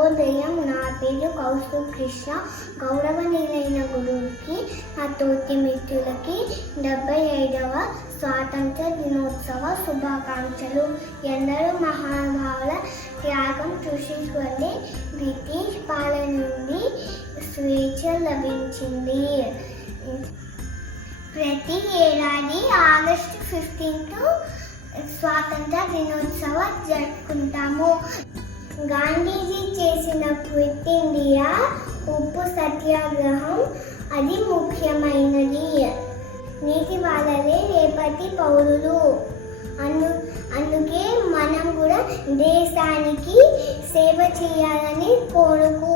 శుభోదయం. నా పేరు కౌస్తుభ్ కృష్ణ. గౌరవనీయులైన గురువుకి, నా తోటి మిత్రులకి 75వ స్వాతంత్ర దినోత్సవ శుభాకాంక్షలు. ఎందరో మహానుభావుల త్యాగం సృష్టించుకొని బ్రిటిష్ పాలన నుండి స్వేచ్ఛ లభించింది. ప్రతి ఏడాది ఆగస్టు 15 స్వాతంత్ర దినోత్సవం జరుపుకుంటాము. గాంధీజీ చేసిన క్విట్ ఇండియా ఉప్పు సత్యాగ్రహం అది ముఖ్యమైనది. నేటి వాళ్ళే రేపటి పౌరులు. అందుకే మనం కూడా దేశానికి సేవ చేయాలని కోరుకు